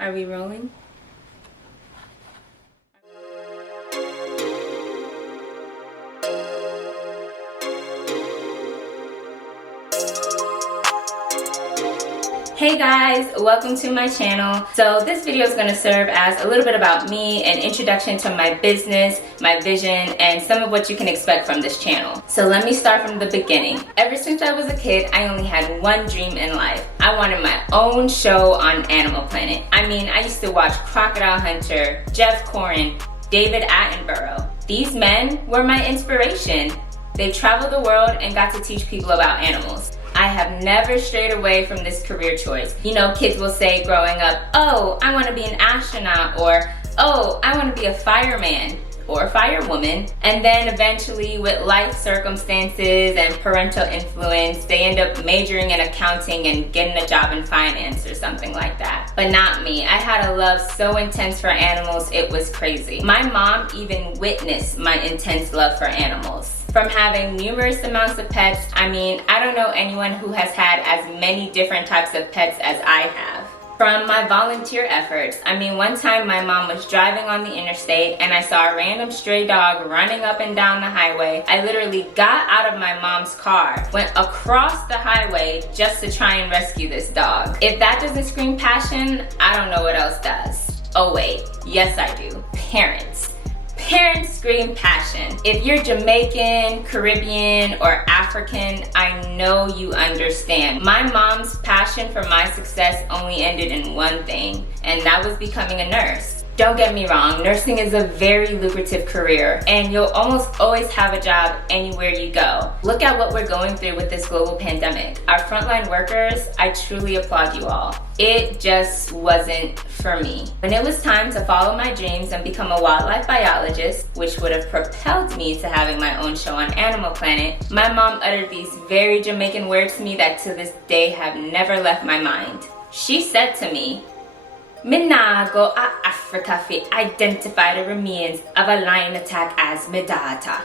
Are we rolling? Hey guys, welcome to my channel. So this video is going to serve as a little bit about me, an introduction to my business, my vision, and some of what you can expect from this channel. So let me start from the beginning. Ever since I was a kid, I only had one dream in life. I wanted my own show on Animal Planet. I mean, I used to watch Crocodile Hunter, Jeff Corrin, David Attenborough. These men were my inspiration. They traveled the world and got to teach people about animals. I have never strayed away from this career choice. You know, kids will say growing up, oh, I want to be an astronaut, or oh, I want to be a fireman or a firewoman. And then eventually with life circumstances and parental influence, they end up majoring in accounting and getting a job in finance or something like that. But not me. I had a love so intense for animals, it was crazy. My mom even witnessed my intense love for animals. From having numerous amounts of pets, I mean, I don't know anyone who has had as many different types of pets as I have. From my volunteer efforts, I mean, one time my mom was driving on the interstate and I saw a random stray dog running up and down the highway. I literally got out of my mom's car, went across the highway just to try and rescue this dog. If that doesn't scream passion, I don't know what else does. Oh wait, yes I do. Parents. Parents scream passion. If you're Jamaican, Caribbean, or African, I know you understand. My mom's passion for my success only ended in one thing, and that was becoming a nurse. Don't get me wrong, nursing is a very lucrative career, and you'll almost always have a job anywhere you go. Look at what we're going through with this global pandemic. Our frontline workers, I truly applaud you all. It just wasn't for me. When it was time to follow my dreams and become a wildlife biologist, which would have propelled me to having my own show on Animal Planet, my mom uttered these very Jamaican words to me that to this day have never left my mind. She said to me, "Me nah go to Africa fi identify the remains of a lion attack as me daughter."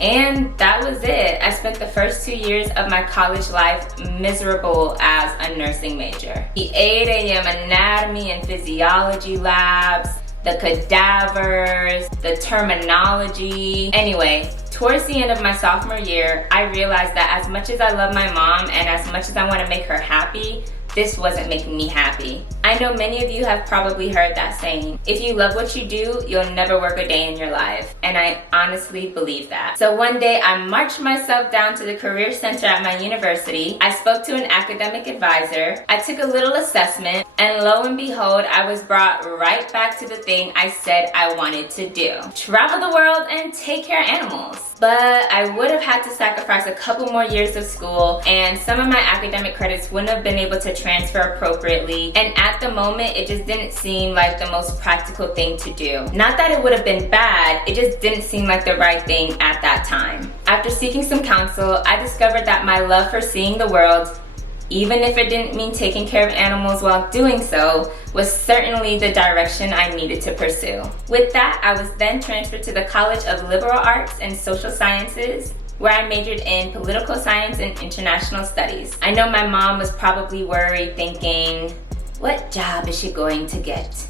And that was it. I spent the first 2 years of my college life miserable as a nursing major. The 8 a.m. anatomy and physiology labs, the cadavers, the terminology. Anyway, towards the end of my sophomore year, I realized that as much as I love my mom and as much as I want to make her happy, this wasn't making me happy. I know many of you have probably heard that saying, if you love what you do, you'll never work a day in your life. And I honestly believe that. So one day I marched myself down to the career center at my university. I spoke to an academic advisor. I took a little assessment, and lo and behold, I was brought right back to the thing I said I wanted to do. Travel the world and take care of animals. But I would have had to sacrifice a couple more years of school, and some of my academic credits wouldn't have been able to transfer appropriately, and at the moment it just didn't seem like the most practical thing to do. Not that it would have been bad, it just didn't seem like the right thing at that time. After seeking some counsel, I discovered that my love for seeing the world, even if it didn't mean taking care of animals while doing so, was certainly the direction I needed to pursue. With that, I was then transferred to the College of Liberal Arts and Social Sciences, where I majored in political science and international studies. I know my mom was probably worried, thinking, what job is she going to get?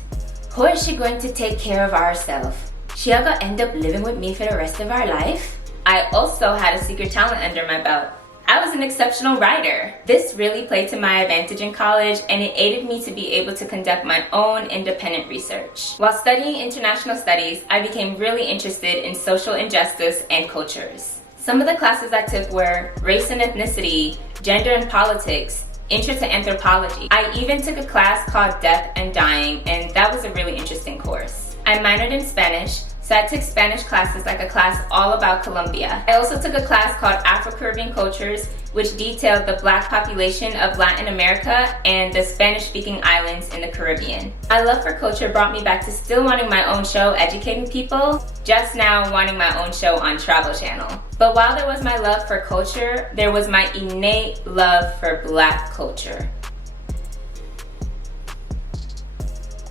Who is she going to take care of herself? She gonna end up living with me for the rest of our life? I also had a secret talent under my belt. I was an exceptional writer. This really played to my advantage in college, and it aided me to be able to conduct my own independent research. While studying international studies, I became really interested in social injustice and cultures. Some of the classes I took were race and ethnicity, gender and politics, intro to anthropology. I even took a class called Death and Dying, and that was a really interesting course. I minored in Spanish, so I took Spanish classes like a class all about Colombia. I also took a class called Afro-Caribbean Cultures, which detailed the Black population of Latin America and the Spanish-speaking islands in the Caribbean. My love for culture brought me back to still wanting my own show educating people, just now wanting my own show on Travel Channel. But while there was my love for culture, there was my innate love for Black culture.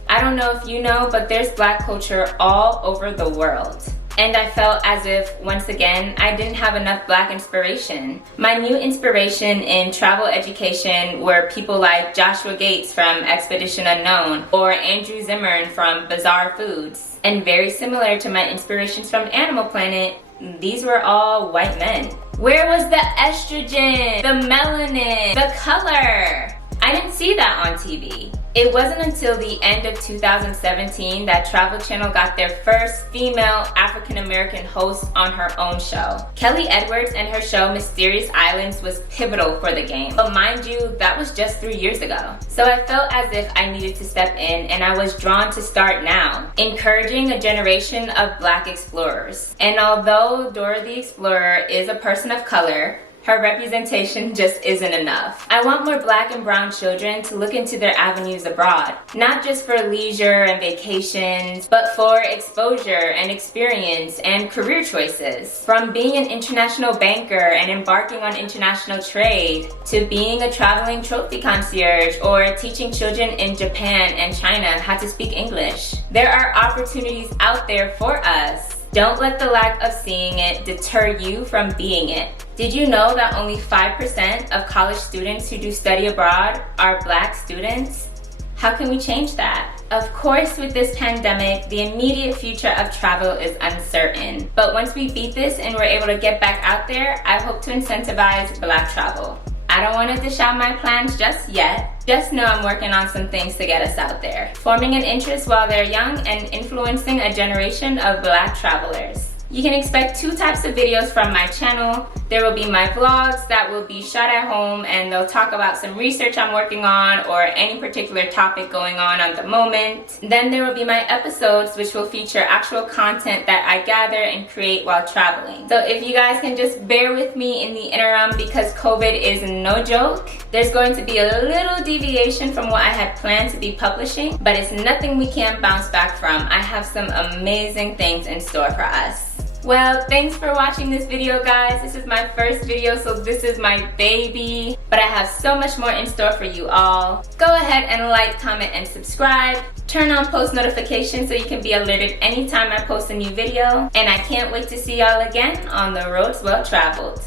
I don't know if you know, but there's Black culture all over the world. And I felt as if, once again, I didn't have enough Black inspiration. My new inspiration in travel education were people like Joshua Gates from Expedition Unknown or Andrew Zimmern from Bizarre Foods. And very similar to my inspirations from Animal Planet, these were all white men. Where was the estrogen, the melanin, the color? I didn't see that on TV. It wasn't until the end of 2017 that Travel Channel got their first female African-American host on her own show. Kelly Edwards and her show Mysterious Islands was pivotal for the game. But mind you, that was just 3 years ago. So I felt as if I needed to step in, and I was drawn to start now, encouraging a generation of Black explorers. And although Dora the Explorer is a person of color, her representation just isn't enough. I want more Black and brown children to look into their avenues abroad, not just for leisure and vacations, but for exposure and experience and career choices. From being an international banker and embarking on international trade, to being a traveling trophy concierge or teaching children in Japan and China how to speak English. There are opportunities out there for us. Don't let the lack of seeing it deter you from being it. Did you know that only 5% of college students who do study abroad are Black students? How can we change that? Of course, with this pandemic, the immediate future of travel is uncertain. But once we beat this and we're able to get back out there, I hope to incentivize Black travel. I don't want to dish out my plans just yet. Just know I'm working on some things to get us out there. Forming an interest while they're young and influencing a generation of Black travelers. You can expect 2 types of videos from my channel. There will be my vlogs that will be shot at home, and they'll talk about some research I'm working on or any particular topic going on at the moment. Then there will be my episodes, which will feature actual content that I gather and create while traveling. So if you guys can just bear with me in the interim, because COVID is no joke, there's going to be a little deviation from what I had planned to be publishing, but it's nothing we can't bounce back from. I have some amazing things in store for us. Well, thanks for watching this video, guys. This is my first video, so this is my baby. But I have so much more in store for you all. Go ahead and like, comment, and subscribe. Turn on post notifications so you can be alerted anytime I post a new video. And I can't wait to see y'all again on the roads well traveled.